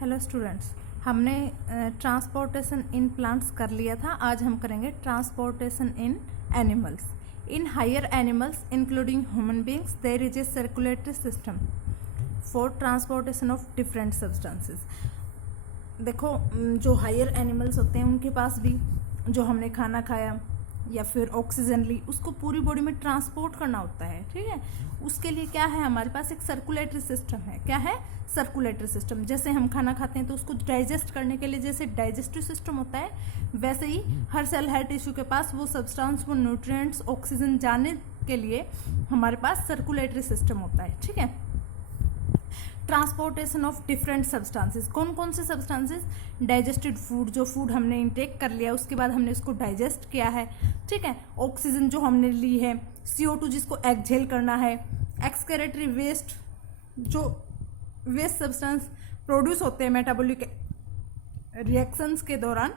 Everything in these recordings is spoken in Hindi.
हेलो स्टूडेंट्स, हमने ट्रांसपोर्टेशन इन प्लांट्स कर लिया था। आज हम करेंगे transportation in animals. In higher animals including human beings there is a circulatory system for transportation of different substances. देखो, जो हायर एनिमल्स होते हैं उनके पास भी जो हमने खाना खाया या फिर ऑक्सीजन ली, उसको पूरी बॉडी में ट्रांसपोर्ट करना होता है। ठीक है, उसके लिए क्या है, हमारे पास एक सर्कुलेटरी सिस्टम है। क्या है? Circulatory system. जैसे हम खाना खाते हैं तो उसको डाइजेस्ट करने के लिए जैसे डाइजेस्टिव सिस्टम होता है, वैसे ही हर सेल हर टिश्यू के पास वो सब्सटेंस, वो न्यूट्रिएंट्स, ऑक्सीजन जाने के लिए हमारे पास सर्कुलेटरी सिस्टम होता है। ठीक है, ट्रांसपोर्टेशन ऑफ डिफरेंट सब्सटेंसेस। कौन कौन से सब्सटेंसेस? डाइजेस्टेड फूड, जो फूड हमने इंटेक कर लिया उसके बाद हमने उसको डाइजेस्ट किया है। ठीक है, ऑक्सीजन जो हमने ली है, CO2 जिसको एक्सहेल करना है, एक्सक्रेटरी वेस्ट, जो वेस्ट सब्सटेंस प्रोड्यूस होते हैं मेटाबॉलिक रिएक्शंस के दौरान,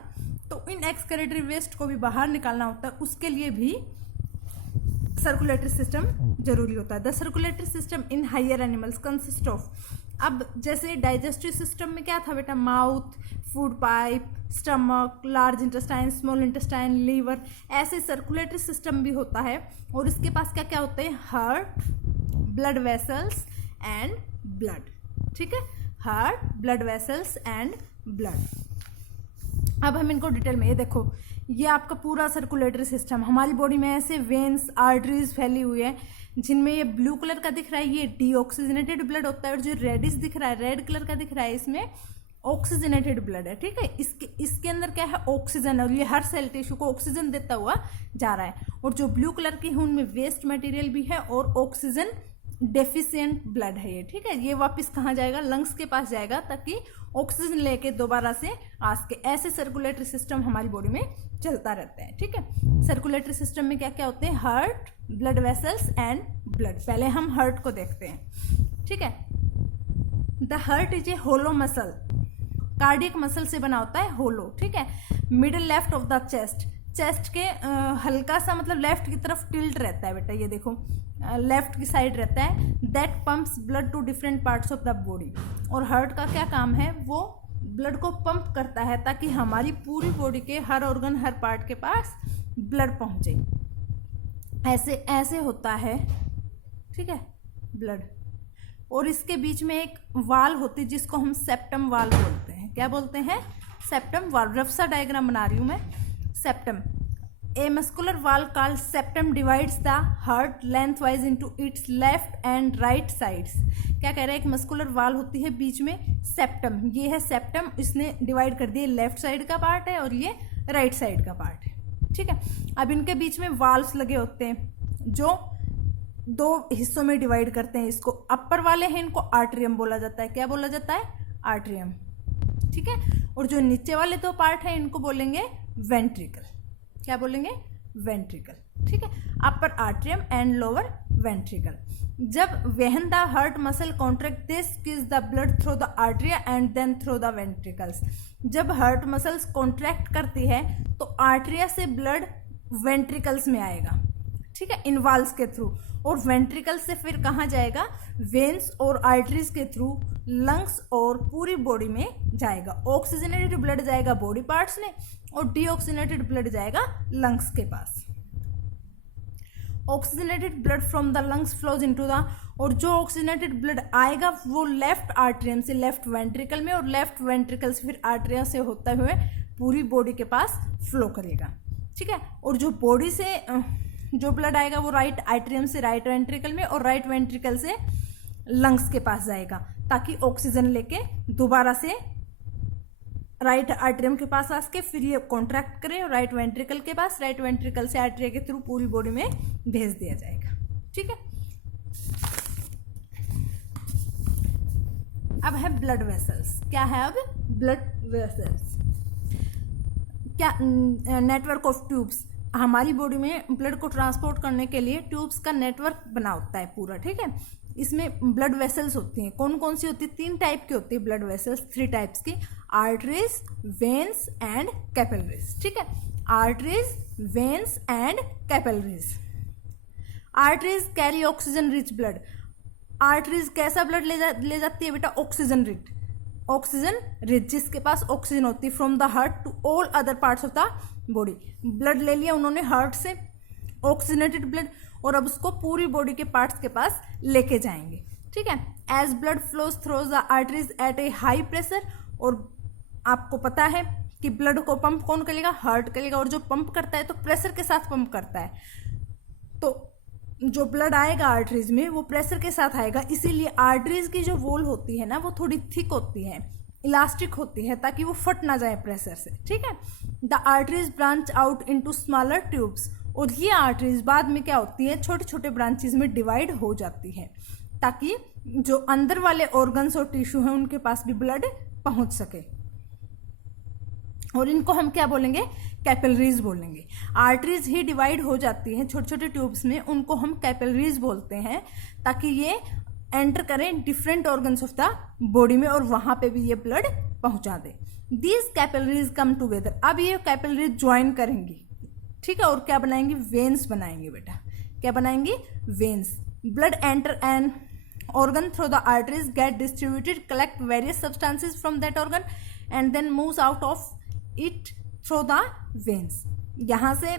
तो इन एक्सक्रेटरी वेस्ट को भी बाहर निकालना होता है, उसके लिए भी सर्कुलेटरी सिस्टम जरूरी होता है। The circulatory system in higher animals consist of, अब जैसे डाइजेस्टिव सिस्टम में क्या था बेटा, mouth, food pipe, stomach, large intestine, small intestine, liver, ऐसे सर्कुलेटरी सिस्टम भी होता है। और इसके पास क्या क्या होते हैं? Heart, blood vessels and blood. ठीक है, heart, blood vessels and blood. अब हम इनको डिटेल में, ये देखो, ये आपका पूरा सर्कुलेटरी सिस्टम हमारी बॉडी में ऐसे वेन्स, आर्टरीज फैली हुई है, जिनमें ये ब्लू कलर का दिख रहा है ये डीऑक्सीजनेटेड ब्लड होता है, और जो रेडिश दिख रहा है, रेड कलर का दिख रहा है, इसमें ऑक्सीजनेटेड ब्लड है। ठीक है, इसके अंदर क्या है? ऑक्सीजन, और ये हर सेल टिश्यू को ऑक्सीजन देता हुआ जा रहा है। और जो ब्लू कलर की है उनमें वेस्ट मटेरियल भी है और ऑक्सीजन डेफिशिएंट ब्लड है ये। ठीक है, ये वापस कहाँ जाएगा? लंग्स के पास जाएगा, ताकि ऑक्सीजन लेके दोबारा से आ सके। ऐसे सर्कुलेटरी सिस्टम हमारी बॉडी में चलता रहता है। ठीक है, सर्कुलेटरी सिस्टम में क्या क्या होते हैं? Heart, blood vessels and blood. पहले हम हार्ट को देखते हैं। ठीक है, the heart is a hollow muscle, cardiac muscle से बना होता है, होलो। ठीक है, middle left of the chest, chest के हल्का सा मतलब लेफ्ट की तरफ टिल्ट रहता है बेटा, ये देखो लेफ्ट की साइड रहता है। That pumps blood to different parts of the body. और हार्ट का क्या काम है? वो ब्लड को पंप करता है ताकि हमारी पूरी बॉडी के हर ऑर्गन, हर पार्ट के पास ब्लड पहुंचे। ऐसे ऐसे होता है। ठीक है, ब्लड। और इसके बीच में एक वाल होती है जिसको हम सेप्टम वाल बोलते हैं। क्या बोलते हैं? सेप्टम वाल। रफ सा डायग्राम बना रही हूं मैं। सेप्टम, ए मस्कुलर वाल called septum divides the heart lengthwise into its left and right sides. क्या कह रहा है? एक मस्कुलर वाल होती है बीच में, सेप्टम, ये है सेप्टम, इसने डिवाइड कर दिया, लेफ्ट साइड का पार्ट है और ये राइट साइड का पार्ट है। ठीक है, अब इनके बीच में वाल्व्स लगे होते हैं जो दो हिस्सों में डिवाइड करते हैं इसको। अपर वाले हैं, इनको आर्टरियम बोला जाता है। क्या बोला जाता है? आर्टरियम। ठीक है, और जो नीचे वाले दो पार्ट हैं इनको बोलेंगे वेंट्रिकल। क्या बोलेंगे? वेंट्रिकल। ठीक है, upper atrium and lower ventricle. जब when the heart muscle contract this squeeze the blood through the atria and then through the ventricles. जब हार्ट मसल्स कॉन्ट्रैक्ट करती है तो आर्टरिया से ब्लड वेंट्रिकल्स में आएगा। ठीक है, इन वाल्स के थ्रू, और वेंट्रिकल से फिर कहाँ जाएगा? वेन्स और आर्टरीज के थ्रू लंग्स और पूरी बॉडी में जाएगा। ऑक्सीजनेटेड ब्लड जाएगा बॉडी पार्ट्स में और डीऑक्सीजनेटेड ब्लड जाएगा लंग्स के पास। Oxygenated blood from the lungs flows into the, और जो ऑक्सीजनेटेड ब्लड आएगा वो लेफ्ट आर्टरियम से लेफ्ट वेंट्रिकल में, और लेफ्ट वेंट्रिकल से फिर आर्टरिया से होते हुए पूरी बॉडी के पास फ्लो करेगा। ठीक है, और जो बॉडी से जो ब्लड आएगा वो राइट आर्टरियम से राइट वेंट्रिकल में, और राइट वेंट्रिकल से लंग्स के पास जाएगा, ताकि ऑक्सीजन लेके दोबारा से राइट आर्टरियम के पास आके फिर ये कॉन्ट्रैक्ट करे और राइट वेंट्रिकल के पास, राइट वेंट्रिकल से आर्टरिया के थ्रू पूरी बॉडी में भेज दिया जाएगा। ठीक है, अब है ब्लड वेसल्स। क्या है? अब ब्लड वेसल्स क्या? Network of tubes. हमारी बॉडी में ब्लड को ट्रांसपोर्ट करने के लिए ट्यूब्स का नेटवर्क बना होता है पूरा। ठीक है, इसमें ब्लड वेसल्स होती हैं। कौन कौन सी होती है? 3 टाइप की होती है ब्लड वेसल्स, 3 टाइप्स की, आर्टरीज, वेन्स एंड कैपिलरीज। ठीक है, arteries, veins and capillaries. Arteries carry oxygen rich blood. Arteries कैसा ब्लड ले जाती है बेटा? Oxygen rich. ऑक्सीजन रिच, जिसके पास ऑक्सीजन होती है, from the heart to all other parts of the body. Blood ले लिया उन्होंने हार्ट से, ऑक्सीजनेटेड ब्लड, और अब उसको पूरी बॉडी के पार्ट्स के पास लेके जाएंगे। ठीक है, as blood flows through the arteries at a high pressure, और आपको पता है कि ब्लड को पंप कौन करेगा, हार्ट करेगा, और जो पंप करता है तो प्रेशर के साथ पंप करता है, तो जो ब्लड आएगा आर्टरीज में वो प्रेशर के साथ आएगा। इसीलिए आर्टरीज की जो वॉल होती है ना वो थोड़ी थिक होती है, इलास्टिक होती है, ताकि वो फट ना जाए प्रेशर से। ठीक है, the arteries branch out into smaller tubes, और ये आर्टरीज बाद में क्या होती है, छोटे छोटे ब्रांचेस में डिवाइड हो जाती है, ताकि जो अंदर वाले ऑर्गन्स और टिश्यू हैं उनके पास भी ब्लड पहुंच सके। और इनको हम क्या बोलेंगे, कैपिलरीज बोलेंगे। आर्टरीज ही डिवाइड हो जाती हैं छोटे छोटे ट्यूब्स में, उनको हम कैपिलरीज बोलते हैं, ताकि ये एंटर करें different organs of the body में और वहां पे भी ये ब्लड पहुंचा दे। दीज कैपिलरीज कम टुगेदर, अब ये कैपिलरीज ज्वाइन करेंगी। ठीक है, और क्या बनाएंगे, वेन्स बनाएंगे बेटा। क्या बनाएंगे, veins. Blood enter an organ through the arteries, get distributed, collect various substances from that organ and then moves out of it through the veins। यहाँ से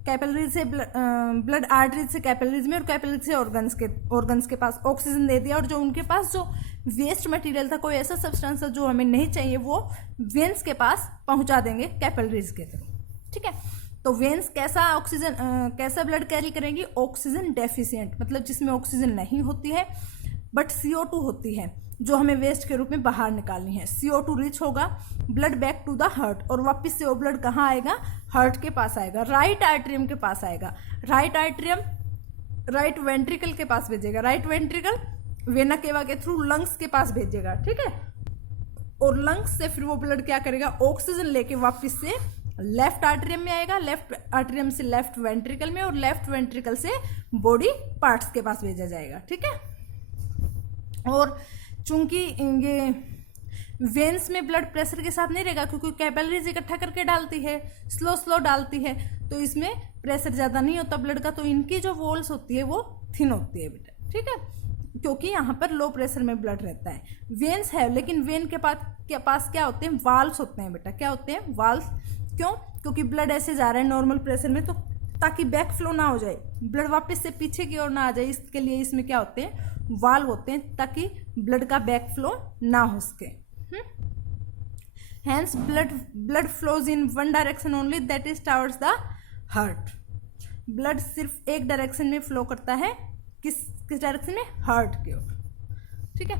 कैपिलरी से ब्लड आर्टरीज से कैपिलरीज में, और कैपिलरी से ऑर्गन्स के पास ऑक्सीजन दे दिया, और जो उनके पास जो वेस्ट मटेरियल था, कोई ऐसा सब्सटेंस था जो हमें नहीं चाहिए, वो वेन्स के पास पहुंचा देंगे कैपिलरीज के थ्रू। ठीक है, तो वेन्स कैसा ब्लड कैरी करेंगी, ऑक्सीजन डेफिशिएंट, मतलब जिसमें ऑक्सीजन नहीं होती है बट CO2 होती है, जो हमें वेस्ट के रूप में बाहर निकालनी है। CO2 रिच होगा, blood back to the heart, और वापस से वो ब्लड कहाँ आएगा, हार्ट के पास आएगा, राइट आर्टरियम के पास आएगा। राइट आर्टरियम राइट वेंट्रिकल के पास भेजेगा, राइट वेंट्रिकल वेना केवा के थ्रू लंग्स के पास भेजेगा। ठीक है, और लंग्स से फिर वो ब्लड क्या करेगा, ऑक्सीजन लेके वापस से लेफ्ट आर्टरियम में आएगा, लेफ्ट आर्टरियम से लेफ्ट वेंट्रिकल में, और लेफ्ट वेंट्रिकल से बॉडी पार्ट्स के पास भेजा जाएगा। ठीक है, और चूंकि ये वेन्स में ब्लड प्रेशर के साथ नहीं रहेगा, क्योंकि कैपिलरीज इकट्ठा करके डालती है, स्लो डालती है, तो इसमें प्रेशर ज़्यादा नहीं होता ब्लड का, तो इनकी जो वॉल्स होती है वो थिन होती है बेटा। ठीक है, क्योंकि यहाँ पर लो प्रेशर में ब्लड रहता है। वेन्स है, लेकिन वेन के पास क्या होते हैं, वाल्व्स होते हैं बेटा। क्या होते हैं, वाल्व्स। क्यों, क्योंकि ब्लड ऐसे जा रहा है नॉर्मल प्रेशर में, तो ताकि बैक फ्लो ना हो जाए, ब्लड वापस से पीछे की ओर ना आ जाए, इसके लिए इसमें क्या होते हैं, वाल्व होते हैं, ताकि ब्लड का बैक फ्लो ना हो सके। Hence blood flows in one direction only, that is towards the heart। Blood सिर्फ एक डायरेक्शन में फ्लो करता है, किस डायरेक्शन में, हार्ट की ओर। ठीक है,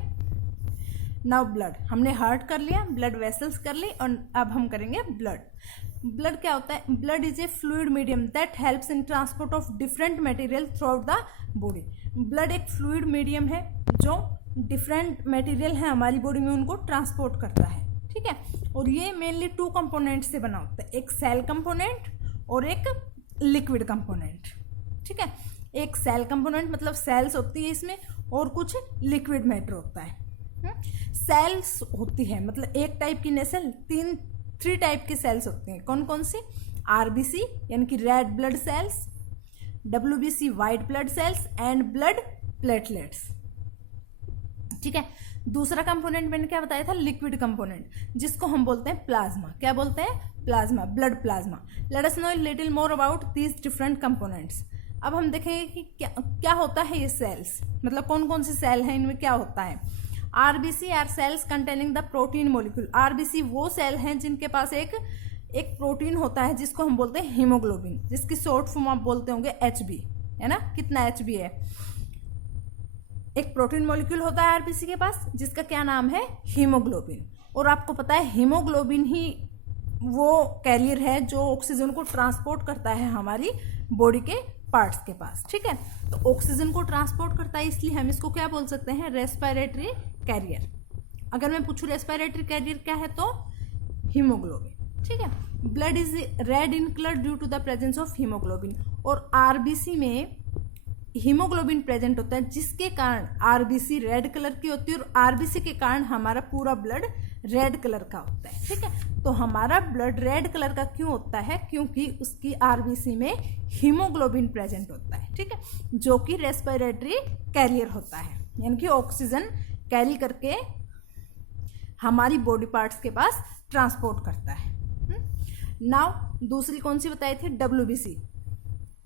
नाउ ब्लड हमने हार्ट कर लिया, ब्लड वेसल्स कर ली, और अब हम करेंगे ब्लड। ब्लड क्या होता है, blood is a fluid medium that helps in transport of different material through out the body. Blood एक फ्लूइड मीडियम है जो डिफरेंट मटेरियल है हमारी बॉडी में, उनको ट्रांसपोर्ट करता है। ठीक है, और ये मेनली 2 कंपोनेंट से बना होता है, एक सेल कंपोनेंट और एक लिक्विड कंपोनेंट। ठीक है, एक सेल कंपोनेंट मतलब सेल्स होती है इसमें, और कुछ लिक्विड मैटर होता है। सेल्स होती है मतलब एक टाइप की नेसल, 3 टाइप की सेल्स होती हैं। कौन कौन सी, RBC यानी कि red blood cells, WBC white blood cells, and blood platelets. ठीक है, दूसरा कंपोनेंट मैंने क्या बताया था, लिक्विड कंपोनेंट, जिसको हम बोलते हैं प्लाज्मा। क्या बोलते हैं, plasma, blood plasma. Let us know little more about these different components. अब हम देखेंगे कि क्या होता है ये सेल्स, मतलब कौन कौन सी सेल है, इनमें क्या होता है। RBC are cells containing the protein molecule. RBC वो सेल हैं जिनके पास एक प्रोटीन होता है जिसको हम बोलते हैं हीमोग्लोबिन, जिसकी शॉर्ट फॉर्म आप बोलते होंगे HB, है ना। कितना HB है, एक प्रोटीन मॉलिक्यूल होता है RBC के पास जिसका क्या नाम है, हीमोग्लोबिन। और आपको पता है हीमोग्लोबिन ही वो कैरियर है जो ऑक्सीजन को ट्रांसपोर्ट करता है हमारी बॉडी के पार्ट्स के पास। ठीक है, तो ऑक्सीजन को ट्रांसपोर्ट करता है, इसलिए हम इसको क्या बोल सकते हैं, रेस्पिरेटरी कैरियर। अगर मैं पूछूं रेस्पिरेटरी कैरियर क्या है तो हीमोग्लोबिन। ठीक है, blood is red in colour due to the presence of haemoglobin. और RBC में हीमोग्लोबिन प्रेजेंट होता है, जिसके कारण RBC रेड कलर की होती है, और RBC के कारण हमारा पूरा ब्लड रेड कलर का होता है। ठीक है, तो हमारा ब्लड रेड कलर का क्यों होता है, क्योंकि उसकी RBC में हीमोग्लोबिन प्रेजेंट होता है। ठीक है, जो कि रेस्पिरेटरी कैरियर होता है, यानी कि ऑक्सीजन कैरी करके हमारी बॉडी पार्ट्स के पास ट्रांसपोर्ट करता है। नाउ दूसरी कौन सी बताई थी, WBC।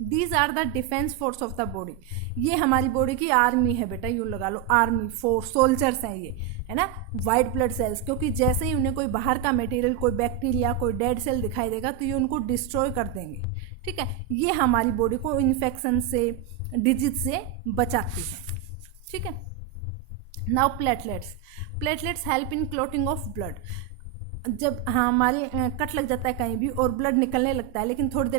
These are the defence force of the body. ये हमारी बॉडी की आर्मी है बेटा, यूँ लगा लो, आर्मी फोर्स, सोल्जर्स हैं ये, है ना। वाइट ब्लड सेल्स, क्योंकि जैसे ही उन्हें कोई बाहर का मटेरियल, कोई बैक्टीरिया, कोई डेड सेल दिखाई देगा तो ये उनको डिस्ट्रॉय कर देंगे, ठीक है। ये हमारी बॉडी को इन्फेक्शन से, डिजीज से बचाती है, ठीक है। Now platelets. Platelets help in clotting of blood. जब हमारे कट लग जाता है कहीं भी और ब्लड निकलने लगता है, लेकिन थोड़ी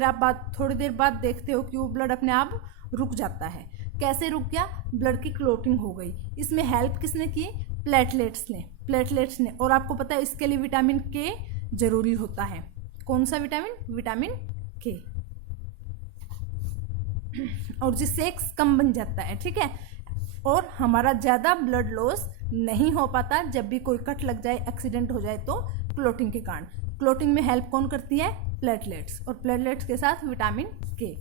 देर बाद देखते हो कि वो ब्लड अपने आप रुक जाता है। कैसे रुक गया, ब्लड की क्लॉटिंग हो गई। इसमें हेल्प किसने की, प्लेटलेट्स ने। और आपको पता है इसके लिए विटामिन के जरूरी होता है। कौन सा विटामिन, विटामिन के, और जिससे एक कम बन जाता है, ठीक है। और हमारा ज़्यादा ब्लड लॉस नहीं हो पाता जब भी कोई कट लग जाए, एक्सीडेंट हो जाए तो क्लॉटिंग के कारण। क्लॉटिंग में हेल्प कौन करती है, प्लेटलेट्स, और प्लेटलेट्स के साथ विटामिन के।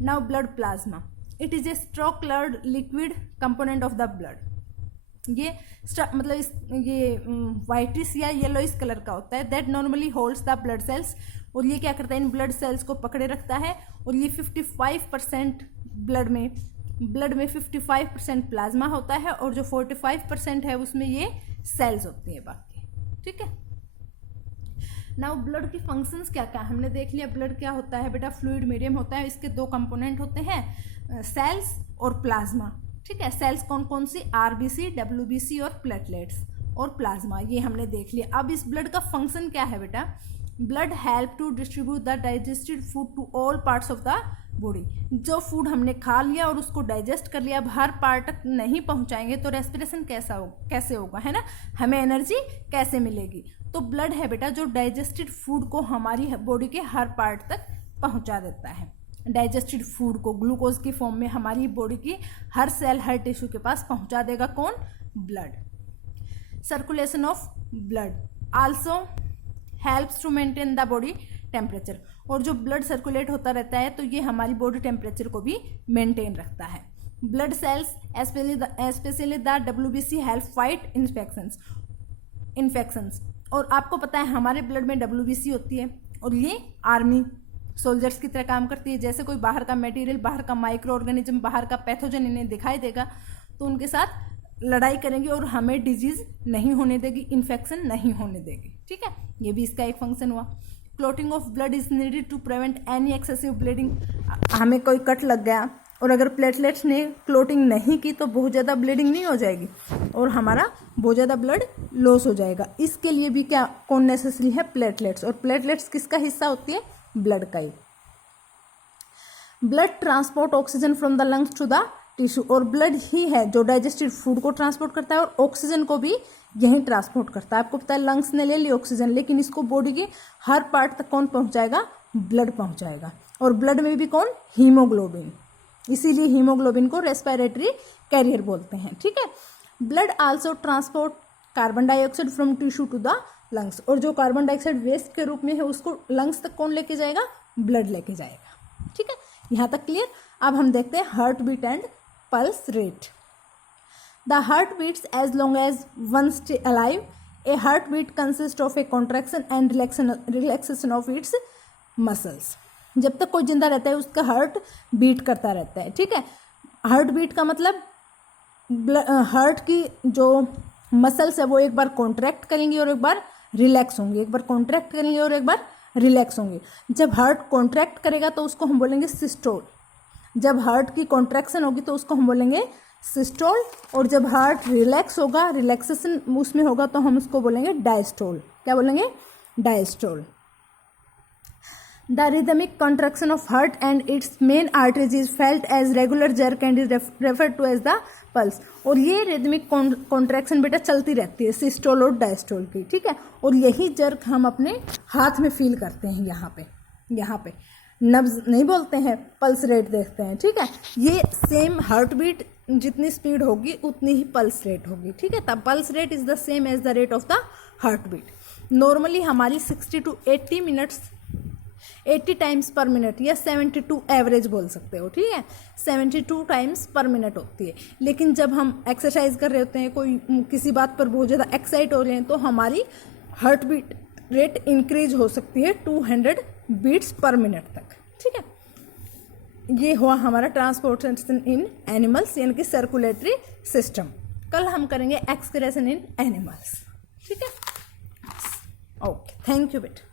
Now blood plasma. It is a stroke coloured liquid component of the blood. ये मतलब ये वाइटिश या येलोइश कलर का होता है। That normally holds the blood cells. और ये क्या करता है, इन ब्लड सेल्स को पकड़े रखता है। और ये 55% ब्लड में 55% प्लाज्मा होता है, और जो 45% है उसमें ये सेल्स होती है बाकी, ठीक है। नाउ ब्लड की फंक्शंस क्या क्या हमने देख लिया। ब्लड क्या होता है बेटा, फ्लूइड मीडियम होता है। इसके दो कंपोनेंट होते हैं, सेल्स और प्लाज्मा, ठीक है। सेल्स कौन कौन सी, RBC, WBC और प्लेटलेट्स और प्लाज्मा, ये हमने देख लिया। अब इस ब्लड का फंक्शन क्या है बेटा, blood help to distribute the digested food to all parts of the body. जो फूड हमने खा लिया और उसको डाइजेस्ट कर लिया, अब हर पार्ट तक नहीं पहुंचाएंगे तो रेस्पिरेशन कैसे होगा, है ना, हमें एनर्जी कैसे मिलेगी। तो ब्लड है बेटा जो डाइजेस्टेड फूड को हमारी बॉडी के हर पार्ट तक पहुंचा देता है। डाइजेस्टेड फूड को ग्लूकोज की फॉर्म में हमारी बॉडी की हर सेल, हर टिश्यू के पास पहुंचा देगा कौन, blood. Circulation of blood also helps to maintain the body temperature. और जो ब्लड सर्कुलेट होता रहता है तो ये हमारी बॉडी टेम्परेचर को भी मेंटेन रखता है। Blood cells specially the WBC help fight infections. और आपको पता है हमारे ब्लड में WBC होती है और ये आर्मी सोल्जर्स की तरह काम करती है। जैसे कोई बाहर का मटेरियल, बाहर का माइक्रो ऑर्गेनिज्म, बाहर का पैथोजन इन्हें दिखाई देगा तो उनके साथ लड़ाई करेंगे और हमें डिजीज नहीं होने देगी, इन्फेक्शन नहीं होने देगी, ठीक है। ये भी इसका एक फंक्शन हुआ। Clotting of blood is needed to prevent any excessive bleeding. हमें कोई कट लग गया और अगर प्लेटलेट्स ने क्लॉटिंग नहीं की तो बहुत ज़्यादा ब्लीडिंग नहीं हो जाएगी और हमारा बहुत ज़्यादा ब्लड लॉस हो जाएगा। इसके लिए भी क्या कौन नेसेसरी है, प्लेटलेट्स। और प्लेटलेट्स किसका हिस्सा होती है, ब्लड का ही। Blood transport oxygen from the lungs to the tissue. और ब्लड ही है जो डाइजेस्टेड फूड को ट्रांसपोर्ट करता है और ऑक्सीजन को भी यही ट्रांसपोर्ट करता है। आपको पता है लंग्स ने ले ली ऑक्सीजन, लेकिन इसको बॉडी के हर पार्ट तक कौन पहुंचाएगा, ब्लड पहुंचाएगा। और ब्लड में भी कौन, हीमोग्लोबिन। इसीलिए हीमोग्लोबिन को रेस्पिरेटरी कैरियर बोलते हैं, ठीक है। Blood also transport carbon dioxide from tissue to the lungs. और जो कार्बन डाइऑक्साइड वेस्ट के रूप में है उसको लंग्स तक कौन लेके जाएगा, ब्लड लेके जाएगा, ठीक है। यहाँ तक क्लियर। अब हम देखते हैं heart beat and pulse rate. The heart beats as long as one stay alive. A heartbeat consists of a contraction and relaxation of its muscles. जब तक कोई जिंदा रहता है उसका हार्ट बीट करता रहता है, ठीक है। हार्ट बीट का मतलब हार्ट की जो मसल्स है वो एक बार कॉन्ट्रैक्ट करेंगी और एक बार रिलैक्स होंगी, एक बार कॉन्ट्रैक्ट करेंगे और एक बार रिलैक्स होंगी। जब हार्ट कॉन्ट्रैक्ट करेगा तो उसको हम बोलेंगे सिस्टोल। जब हार्ट की कॉन्ट्रैक्शन होगी तो उसको हम बोलेंगे सिस्टोल। और जब हार्ट रिलैक्स होगा, रिलैक्सेशन उसमें होगा तो हम उसको बोलेंगे डायस्टोल। क्या बोलेंगे, diastole. The rhythmic contraction of heart and its main arteries is felt as regular jerk and is referred to as the pulse. और ये रिदमिक कॉन्ट्रैक्शन बेटा चलती रहती है सिस्टोल और डायस्टोल की, ठीक है। और यही जर्क हम अपने हाथ में फील करते हैं, यहाँ पे नब्ज नहीं बोलते हैं, पल्स रेट देखते हैं, ठीक है। ये सेम हार्ट बीट जितनी स्पीड होगी उतनी ही पल्स रेट होगी, ठीक है। तब pulse rate is the same as the rate of the heart beat. Normally हमारी 60 to 80 minutes 80 times per minute या 72 एवरेज बोल सकते हो, ठीक है, 72 टाइम्स पर मिनट होती है। लेकिन जब हम एक्सरसाइज कर रहे होते हैं, कोई किसी बात पर बहुत ज़्यादा एक्साइट हो रहे हैं, तो हमारी हार्ट बीट रेट इंक्रीज हो सकती है 200 बीट्स पर मिनट तक, ठीक है। ये हुआ हमारा ट्रांसपोर्टेशन इन एनिमल्स यानी कि सर्कुलेटरी सिस्टम। कल हम करेंगे एक्सक्रेशन इन एनिमल्स, ठीक है। ओके, थैंक यू बेटा।